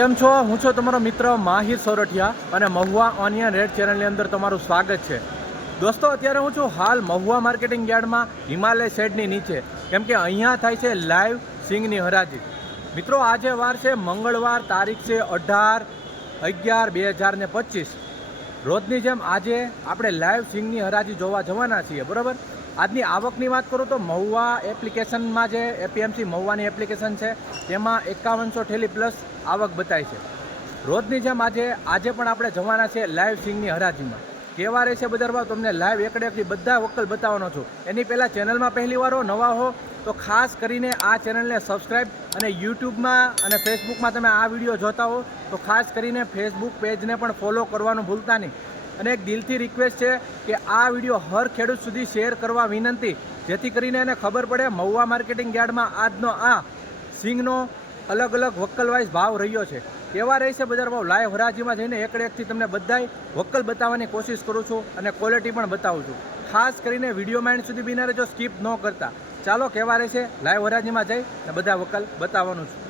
કેમ છો? હું છું તમારો મિત્ર માહિર સોરઠિયા અને મહુવા ઓનિયન રેડ ચેનલની અંદર તમારું સ્વાગત છે. દોસ્તો, અત્યારે હું છું હાલ મહુવા માર્કેટિંગ યાર્ડમાં હિમાલય શેડની નીચે, કેમ કે અહીંયા થાય છે લાઈવ સિંગની હરાજી. મિત્રો, આજે વાર છે મંગળવાર, તારીખ છે 18/11/2025. રોજની જેમ આજે આપણે લાઈવ સિંગની હરાજી જોવા જવાના છીએ, બરાબર. આજની આવકની વાત કરું તો મહુવા એપ્લિકેશનમાં જે એપીએમસી મહુવાની એપ્લિકેશન છે તેમાં 5100 થેલી પ્લસ આવક બતાય છે. રોજની જેમ આજે પણ આપણે જવાના છે લાઈવ સિંગની હરાજીમાં. કેવા રહેશે બજાર ભાવ તમને લાઈવ એકડેથી બધા વકલ બતાવવાનો છું. એની પહેલાં ચેનલમાં પહેલી વાર હો, નવા હો તો ખાસ કરીને આ ચેનલને સબસ્ક્રાઈબ, અને યુટ્યુબમાં અને ફેસબુકમાં તમે આ વિડીયો જોતા હો તો ખાસ કરીને ફેસબુક પેજને પણ ફોલો કરવાનું ભૂલતા નહીં. અને એક દિલથી રિક્વેસ્ટ છે કે આ વિડીયો હર ખેડૂત સુધી શેર કરવા વિનંતી, જેથી કરીને એને ખબર પડે મહુવા માર્કેટિંગ યાર્ડમાં આજનો આ સિંગનો અલગ અલગ વક્કલ વાઇઝ ભાવ રહ્યો છે. કેવા રહેશે બજાર ભાવ લાઈવ હરાજીમાં જઈને એકથી તમને બધાય વક્કલ બતાવવાની કોશિશ કરું છું અને ક્વોલિટી પણ બતાવું છું. ખાસ કરીને વિડીયોમાં એન્ડ સુધી બિના રહેજો, સ્કીપ ન કરતા. ચાલો, કેવા રહેશે લાઈવ હરાજીમાં જઈ અને બધા વક્કલ બતાવવાનું છું.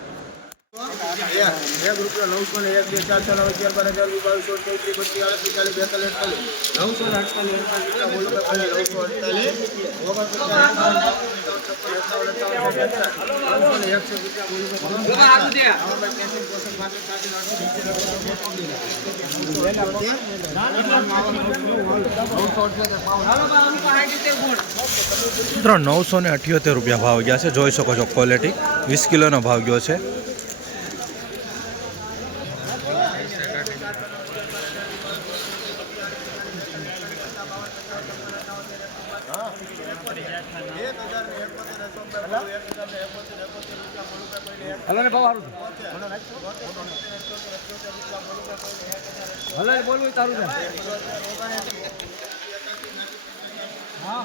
મિત્રો, 978 રૂપિયા ભાવ ગયા છે. જોઈ શકો છો ક્વોલિટી. 20 કિલોનો ભાવ ગયો છે. હલો ને ભાવ સારું છે. હલો બોલવું તારું છે. હા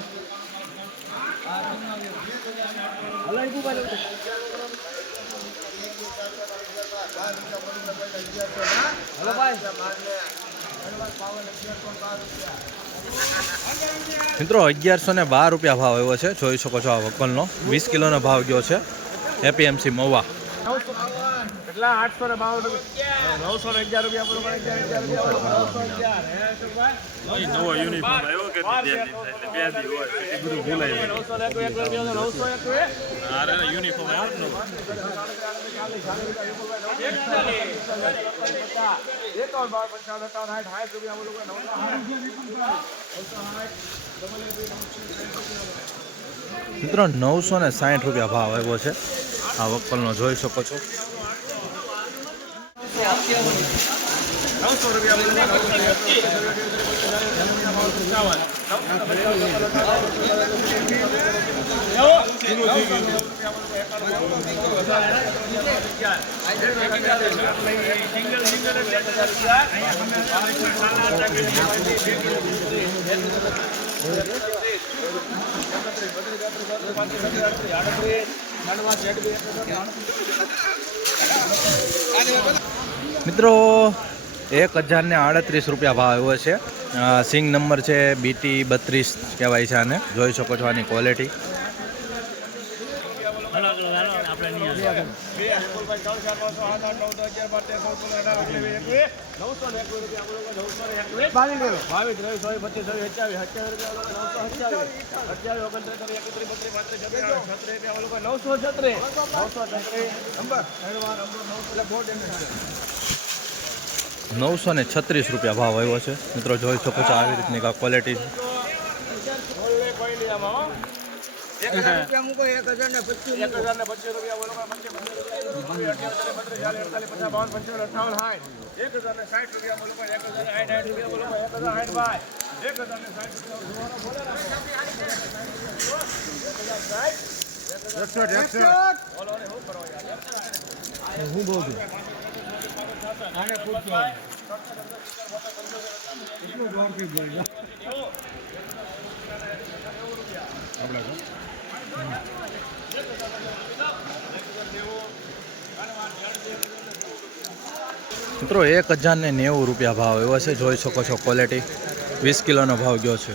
હલો એ ભાઈ હલો ભાઈ. મિત્રો, 1112 રૂપિયા ભાવ આવ્યો છે. જોઈ શકો છો આ વકલનો 20 કિલોનો ભાવ ગયો છે એપીએમસી મહુવા. કેટલા 852 911 રૂપિયા. નવો યુનિફોર્મ આવ્યો કે બે દિવસ એટલે બે દિવસ હોય એટલે બધું ભૂલાય. 901 અરે યુનિફોર્મ આવ્યો ને મિત્રો, 960 રૂપિયા ભાવ આવ્યો છે આ વકલનો. જોઈ શકો છો. મિત્રો, 1038 રૂપિયા ભાવ આવ્યો છે. સિંગ નંબર છે BT 32 કહેવાય છે આને. જોઈ શકો છો આની ક્વોલિટી. ₹936 રૂપિયા ભાવ આવ્યો છે. મિત્રો, જોઈ શકો છો આવી રીતની ક્વોલિટી છે. 1090 રૂપિયા ભાવ આવ્યો છે. જોઈ શકો છો ક્વોલિટી. 20 કિલોનો ભાવ ગયો છે.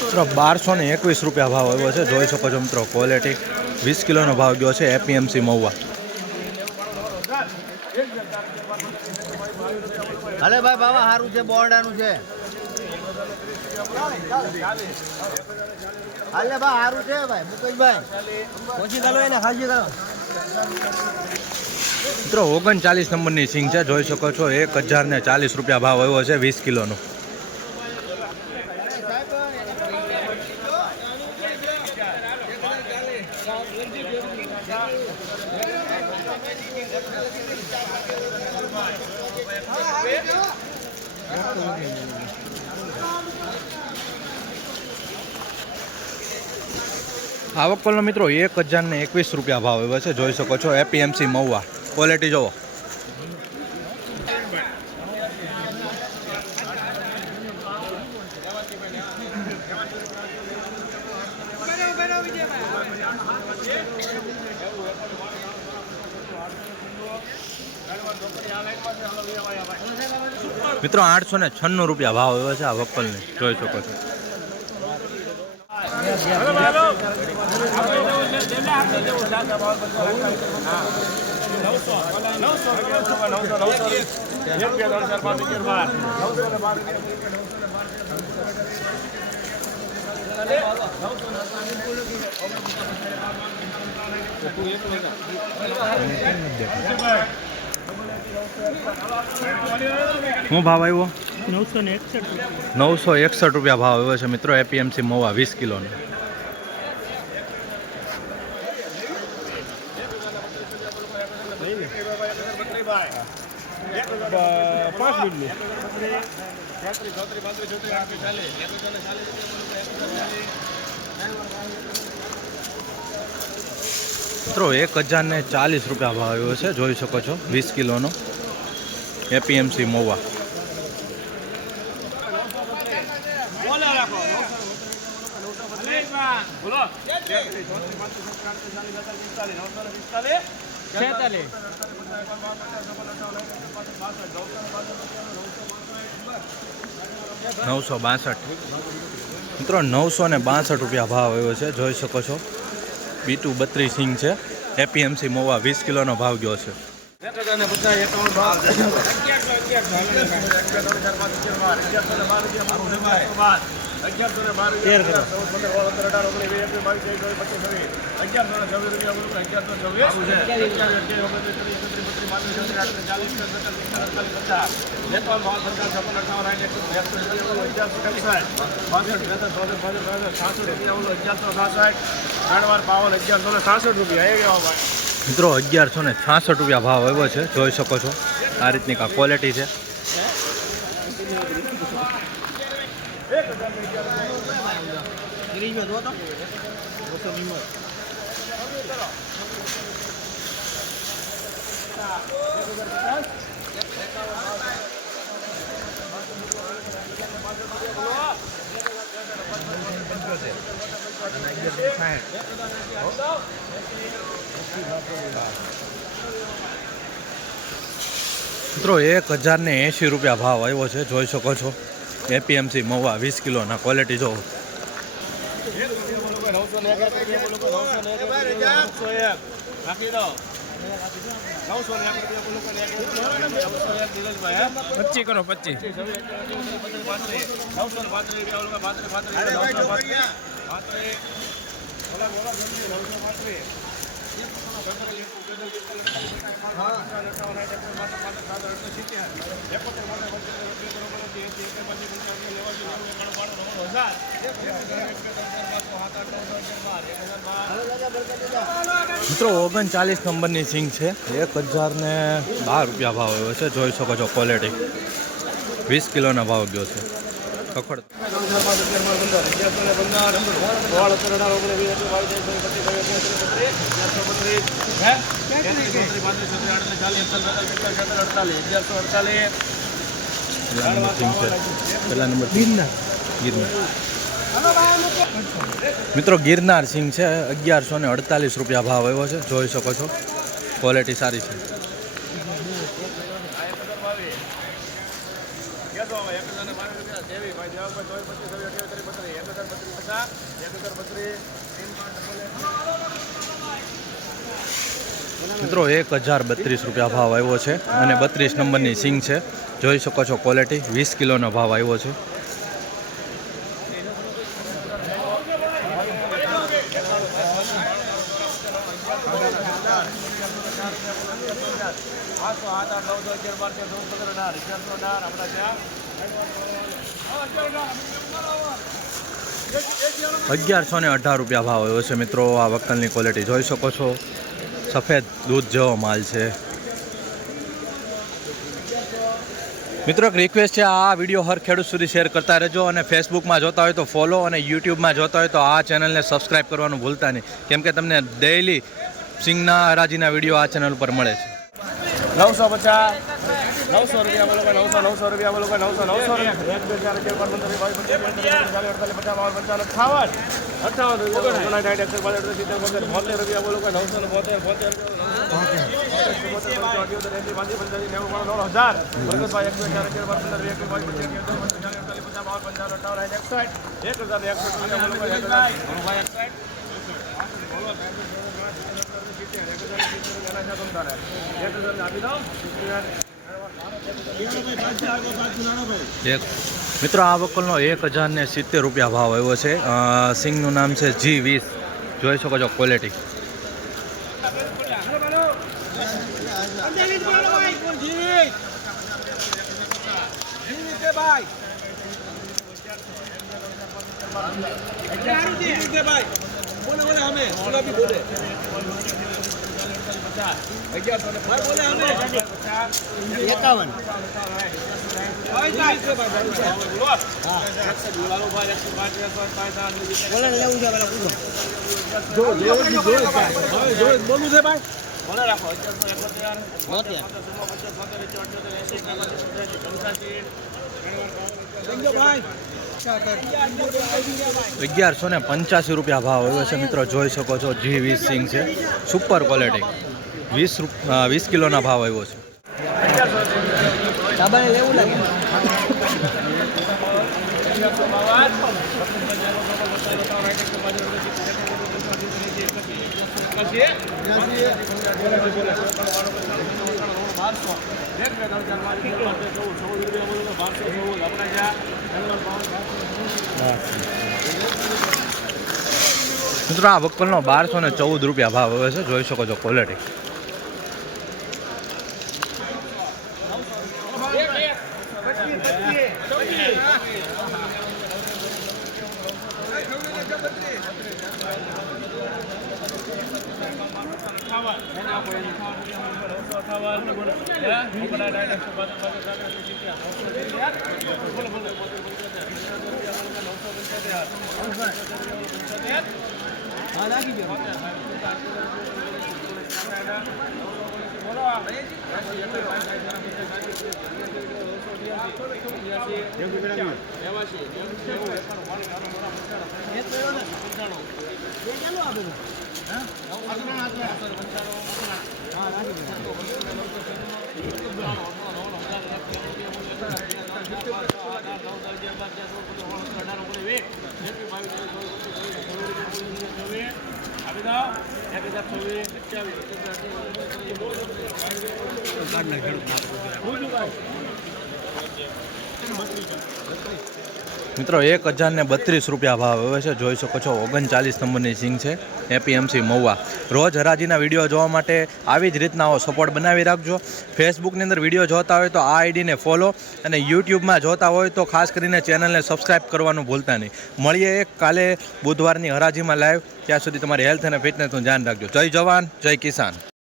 મિત્રો 1221 રૂપિયા ભાવ આવ્યો છે, જોઈ શકો છો મિત્રો. ક્વોલિટી 20 કિલોનો ભાવ ગયો છે એપીએમસી મહુવા. હાલે ભાઈ બાબા સારું છે, બોરડાનું છે. હાલે ભાઈ સારું છે ભાઈ મુકેશભાઈ. ઓછી ચાલો એને ખાસી ચાલો. મિત્રો 39 નંબરની સિંગ છે, જોઈ શકો છો. 1040 રૂપિયા ભાવ આવ્યો છે 20 કિલોનો. આવક કોલનો મિત્રો 1021 રૂપિયા ભાવ આવ્યો છે, જોઈ શકો છો. એપીએમસી મહુવા. ક્વોલિટી જોવો. મિત્રો 896 રૂપિયા ભાવ આવ્યો છે આ વક્કલની, જોઈ શકો છો. શું ભાવ આવ્યો? 961 રૂપિયા ભાવ આવ્યો છે મિત્રો એપીએમસી મહુવા 20 કિલોનો. મિત્રો 1040 રૂપિયા ભાવ આવ્યો છે, જોઈ શકો છો. 20 કિલોનો એપીએમસી મહુવા. $962 મિત્રો 962 રૂપિયા ભાવ આવ્યો છે, જોઈ શકો છો. બીટુ 32 સિંગ છે, એપીએમસી મહુવા 20 કિલોનો ભાવ ગયો છે. મિત્રો 1166 રૂપિયા ભાવ આવ્યો છે, જોઈ શકો છો. આ રીતની કા ક્વોલિટી છે. મિત્રો 1080 રૂપિયા ભાવ આવ્યો છે, જોઈ શકો છો. એપીએમસી મહુવા 20 કિલોના. ક્વોલિટી જો. પચી કરો 25. મિત્રો 39 નંબરની સિંગ છે, 1012 રૂપિયા ભાવ આવ્યો છે, જોઈ શકો છો. ક્વોલિટી 20 કિલોના ભાવ ગયો છે. કખડ પહેલા નંબર સિંગ છે, પહેલા નંબર ગિરનાર. મિત્રો ગિરનાર સિંગ છે, 1148 રૂપિયા ભાવ આવ્યો છે. જોઈ શકો છો, ક્વોલિટી સારી છે. મિત્રો 1032 રૂપિયા ભાવ આવ્યો છે અને 32 નંબરની સિંગ છે. જોઈ શકો છો ક્વોલિટી. 20 કિલોનો ભાવ આવ્યો છે. ₹1118 રૂપિયા ભાવ આવ્યો છે. મિત્રો આ વક્કલની ક્વોલિટી જોઈ શકો છો. સફેદ દૂધ જેવો માલ છે. મિત્રો એક રિક્વેસ્ટ છે, આ વિડીયો હર ખેડૂત સુધી શેર કરતા રહેજો અને ફેસબુકમાં જોતા હોય તો ફોલો અને યુટ્યુબમાં જોતા હોય તો આ ચેનલને સબસ્ક્રાઈબ કરવાનું ભૂલતા નહીં, કેમ કે તમને ડેઈલી સિંગના હરાજીના વિડીયો આ ચેનલ ઉપર મળે છે. 950 900 રૂપિયા બોલો કે 900 રૂપિયા બોલો કે 900 રૂપિયા 1 2 4 5 રૂપિયા બોલો કે મિત્રો આ વકલનો 1070 રૂપિયા ભાવ આવ્યો છે. સિંગનું નામ છે G20. જોઈ શકો છો ક્વોલિટી. ₹1185 રૂપિયા ભાવ આવ્યો છે. મિત્રો જોઈ શકો છો G20 સિંગ છે, સુપર ક્વોલિટી. 20 કિલોના ભાવ આવ્યો છે. મિત્રો આ વક્કલનો 1214 રૂપિયા ભાવ આવે છે. જોઈ શકો છો ક્વોલિટી. મિત્રો 1032 રૂપિયા ભાવ આવે છે. જોઈ શકો છો 39 નંબરની સિંગ છે, એપીએમસી મહુવા. રોજ હરાજીના વિડીયો જોવા માટે આવી જ રીતના સપોર્ટ બનાવી રાખજો. ફેસબુકની અંદર વિડીયો જોતા હોય તો આ આઈડીને ફોલો અને યુટ્યુબમાં જોતા હોય તો ખાસ કરીને ચેનલને સબસ્ક્રાઈબ કરવાનું ભૂલતા નહીં. મળીએ એક કાલે બુધવારની હરાજીમાં લાઈવ. ત્યાં સુધી તમારી હેલ્થ અને ફિટનેસનું ધ્યાન રાખજો. જય જવાન, જય કિસાન.